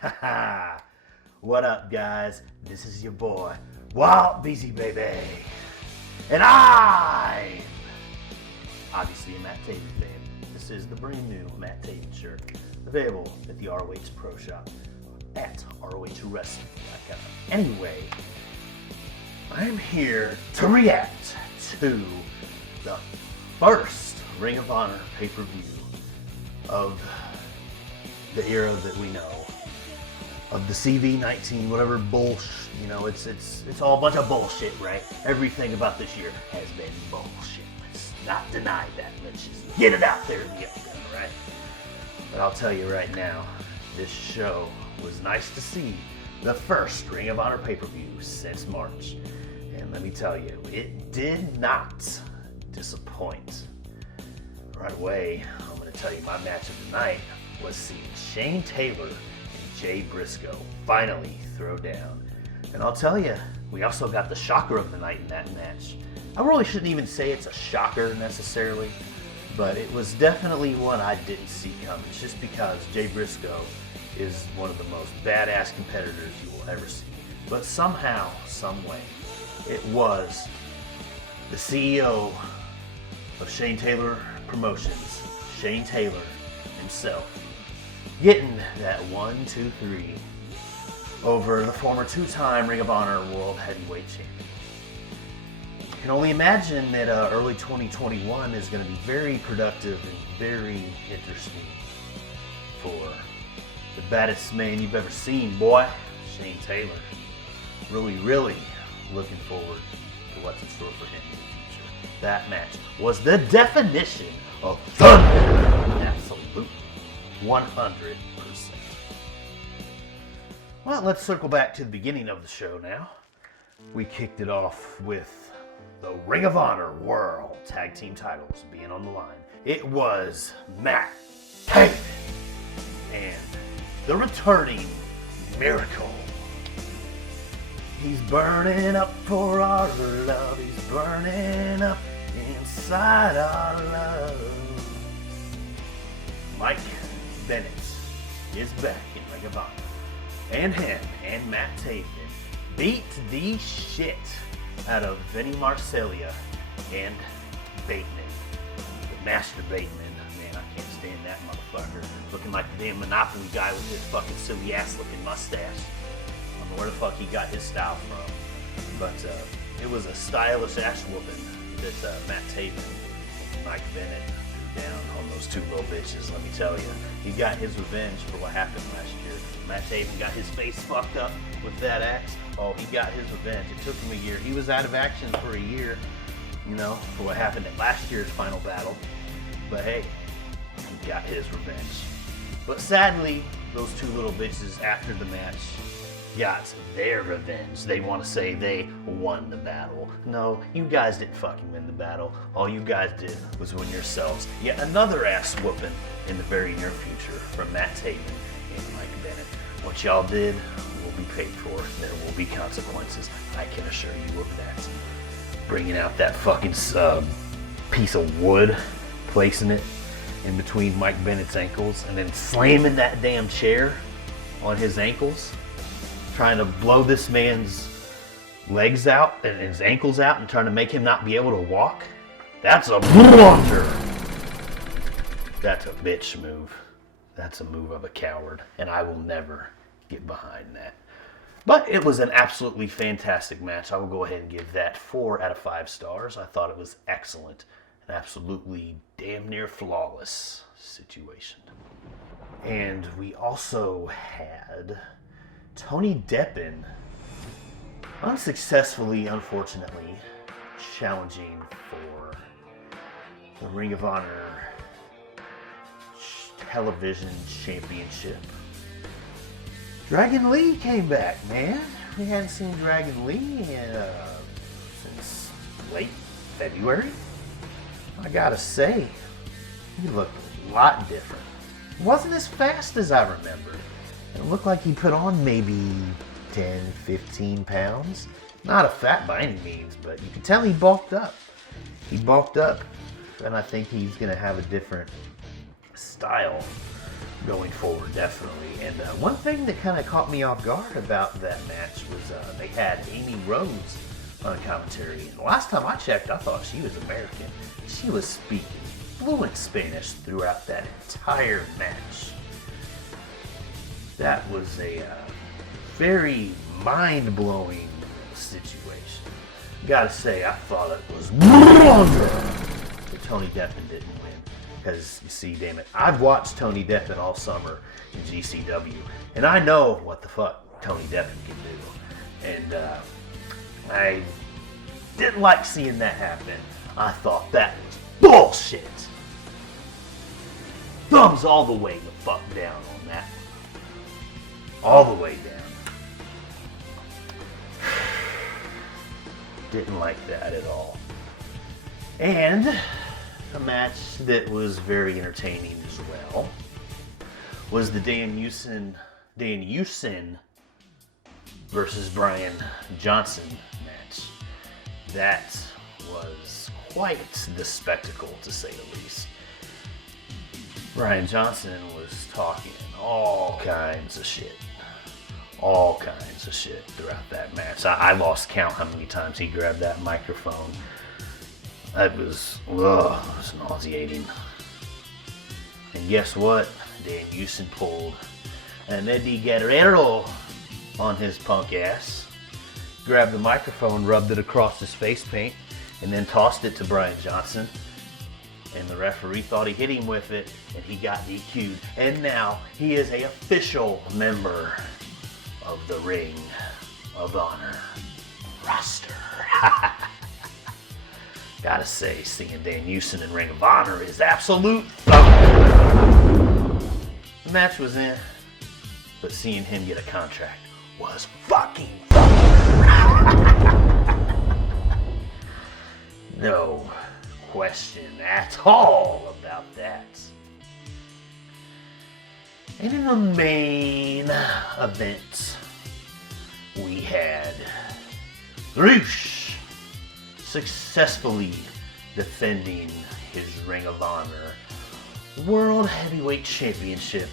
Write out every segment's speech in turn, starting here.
Haha! What up, guys? This is your boy, Wild Beezy Baby. And I'm obviously a Matt Tate fan. This is the brand new Matt Tate shirt, available at the ROH Pro Shop at ROHWrestling.com. Anyway, I'm here to react to the first Ring of Honor pay-per-view of the era that we know, of the CV19, whatever bullshit, you know, it's all a bunch of bullshit, right? Everything about this year has been bullshit. Let's not deny that. Let's just get it out there in the open, right? But I'll tell you right now, this show was nice to see. The first Ring of Honor pay-per-view since March. And let me tell you, it did not disappoint. Right away, I'm going to tell you my match of the night was seeing Shane Taylor and Jay Briscoe finally throw down. And I'll tell you, we also got the shocker of the night in that match. I really shouldn't even say it's a shocker necessarily, but it was definitely one I didn't see coming, just because Jay Briscoe is one of the most badass competitors you will ever see. But somehow, some way, it was the CEO of Shane Taylor Promotions, Shane Taylor himself, getting that 1, 2, 3 over the former two-time Ring of Honor World Heavyweight Champion. You can only imagine that early 2021 is going to be very productive and very interesting for the baddest man you've ever seen, boy, Shane Taylor. Really, really looking forward to what's in store for him in the future. That match was the definition of thunder. Absolute 100%. Well, let's circle back to the beginning of the show now. We kicked it off with the Ring of Honor World Tag Team titles being on the line. It was Matt Tate and the returning Miracle. He's burning up for our love. He's burning up inside our love. Mike Bennett is back in Ring of Honor. And him and Matt Tate beat the shit out of Vinny Marcellia and Bateman. The Master Bateman. Man, I can't stand that motherfucker. Looking like the damn Monopoly guy with his fucking silly ass looking mustache. I don't know where the fuck he got his style from. But it was a stylish ass whooping that Matt Tate and Mike Bennett threw down on those two little bitches, let me tell you. He got his revenge for what happened last year. Matt Tate got his face fucked up with that axe. Oh, he got his revenge. It took him a year. He was out of action for a year, you know, for what happened at last year's final battle. But hey, he got his revenge. But sadly, those two little bitches after the match got their revenge. They want to say they won the battle. No, you guys didn't fucking win the battle. All you guys did was win yourselves yet another ass whooping in the very near future from Matt Tate and Mike Bennett. What y'all did will be paid for. There will be consequences. I can assure you of that. Bringing out that fucking piece of wood, placing it in between Mike Bennett's ankles, and then slamming that damn chair on his ankles, trying to blow this man's legs out and his ankles out and trying to make him not be able to walk. That's a blunder. That's a bitch move. That's a move of a coward, and I will never get behind that. But it was an absolutely fantastic match. I will go ahead and give that 4 out of 5 stars. I thought it was excellent. An absolutely damn near flawless situation. And we also had Tony Deppen unsuccessfully, unfortunately, challenging for the Ring of Honor Television Championship. Dragon Lee came back, man. We hadn't seen Dragon Lee since late February. I gotta say, he looked a lot different. It wasn't as fast as I remembered. It looked like he put on maybe 10, 15 pounds. Not a fat by any means, but you can tell he bulked up. He bulked up, and I think he's gonna have a different style going forward, definitely. And one thing that kind of caught me off guard about that match was they had Amy Rose on commentary. And the last time I checked, I thought she was American. She was speaking fluent Spanish throughout that entire match. That was a very mind-blowing situation. Gotta say, I thought it was Blunder that Tony Deppen didn't win. Because, you see, damn it, I've watched Tony Deppen all summer in GCW, and I know what the fuck Tony Deppen can do. And I didn't like seeing that happen. I thought that was bullshit. Thumbs all the way the fuck down on that one. All the way down. Didn't like that at all. And a match that was very entertaining as well was the Dan Houston versus Brian Johnson match. That was quite the spectacle, to say the least. Brian Johnson was talking all kinds of shit. All kinds of shit throughout that match. I lost count how many times he grabbed that microphone. It was nauseating. And guess what? Dan Houston pulled an Eddie Guerrero on his punk ass. Grabbed the microphone, rubbed it across his face paint, and then tossed it to Brian Johnson. And the referee thought he hit him with it, and he got DQ'd. And now he is an official member of the Ring of Honor roster. Gotta say, seeing Dan Houston in Ring of Honor is absolute fun. The match was in, but seeing him get a contract was fucking fun. No question at all about that. And in the main event, we had Rusev successfully defending his Ring of Honor World Heavyweight Championship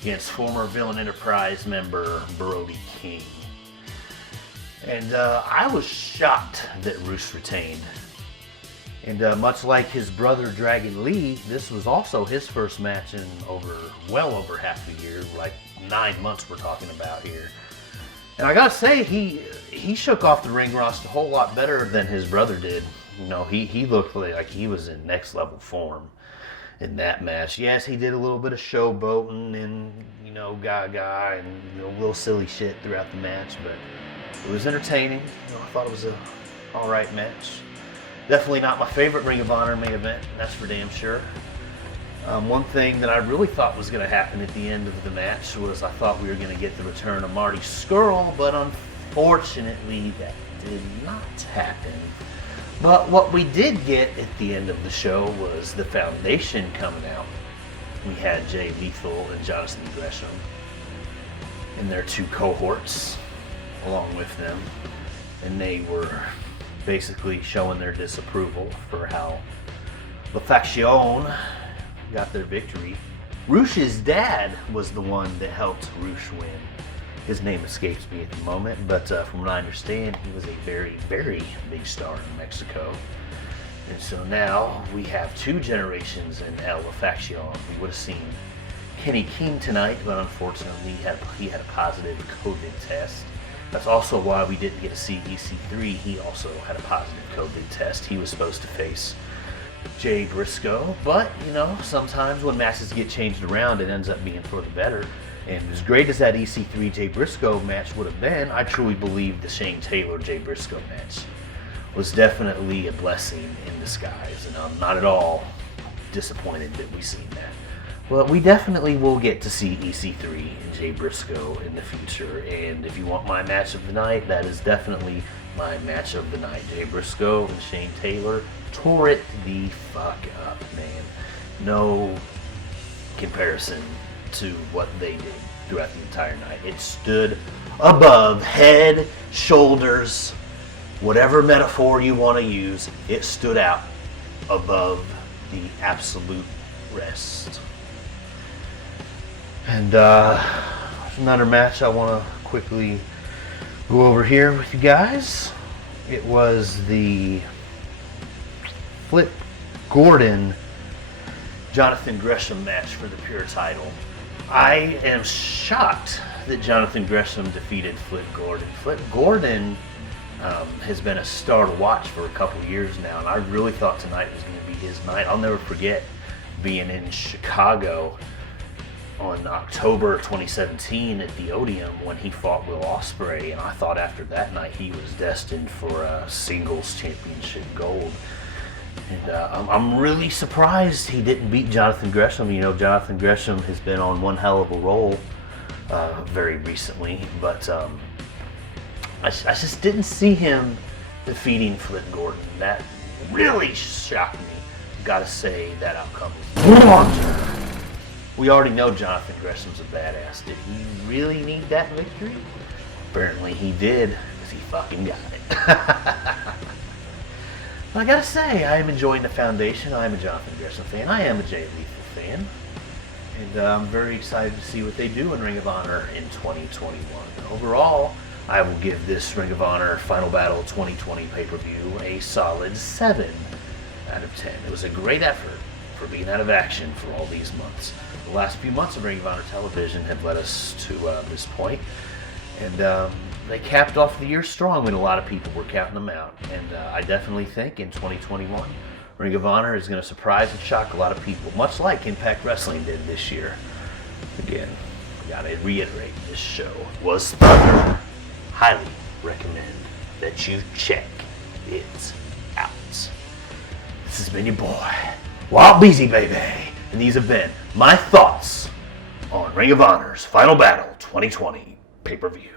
against former Villain Enterprise member Brody King. And I was shocked that Rusev retained. And much like his brother Dragon Lee, this was also his first match in well over half a year, like 9 months we're talking about here. And I gotta say, he shook off the ring rust a whole lot better than his brother did. You know, he looked like he was in next level form in that match. Yes, he did a little bit of showboating and, you know, gaga and, you know, little silly shit throughout the match, but it was entertaining. You know, I thought it was a alright match. Definitely not my favorite Ring of Honor main event, that's for damn sure. One thing that I really thought was going to happen at the end of the match was I thought we were going to get the return of Marty Scurll, but unfortunately that did not happen. But what we did get at the end of the show was the Foundation coming out. We had Jay Lethal and Jonathan Gresham and their two cohorts along with them, and they were basically showing their disapproval for how La Faction got their victory. Rush's dad was the one that helped Rush win. His name escapes me at the moment, but from what I understand, he was a very, very big star in Mexico. And so now we have two generations in El La Faction. We would have seen Kenny King tonight, but unfortunately he had a positive COVID test. That's also why we didn't get to see EC3. He also had a positive COVID test. He was supposed to face Jay Briscoe, but you know, sometimes when matches get changed around, it ends up being for the better. And as great as that EC3 Jay Briscoe match would have been, I truly believe the Shane Taylor Jay Briscoe match was definitely a blessing in disguise, and I'm not at all disappointed that we seen that. Well, we definitely will get to see EC3 and Jay Briscoe in the future, and if you want my match of the night, that is definitely my match of the night. Jay Briscoe and Shane Taylor tore it the fuck up, man. No comparison to what they did throughout the entire night. It stood above, head, shoulders, whatever metaphor you want to use, it stood out above the absolute rest. And another match I want to quickly go over here with you guys. It was the Flip Gordon Jonathan Gresham match for the Pure title. I am shocked that Jonathan Gresham defeated Flip Gordon. Flip Gordon has been a star to watch for a couple years now, and I really thought tonight was going to be his night. I'll never forget being in Chicago on October 2017 at the Odeum when he fought Will Ospreay, and I thought after that night he was destined for a singles championship gold. And I'm really surprised he didn't beat Jonathan Gresham. You know, Jonathan Gresham has been on one hell of a roll very recently, but I just didn't see him defeating Flip Gordon. That really shocked me. Gotta say, that outcome was Blunder. We already know Jonathan Gresham's a badass. Did he really need that victory? Apparently he did, because he fucking got it. I gotta say, I am enjoying the Foundation. I am a Jonathan Gresham fan. I am a Jay Lethal fan. And I'm very excited to see what they do in Ring of Honor in 2021. Overall, I will give this Ring of Honor Final Battle 2020 pay-per-view a solid 7 out of 10. It was a great effort for being out of action for all these months. The last few months of Ring of Honor television have led us to this point. And they capped off the year strong when a lot of people were counting them out. And I definitely think in 2021, Ring of Honor is going to surprise and shock a lot of people, much like Impact Wrestling did this year. Again, I got to reiterate, this show was Thunder. Highly recommend that you check it out. This has been your boy, Wild Beezy Baby, and these have been my thoughts on Ring of Honor's Final Battle 2020 pay-per-view.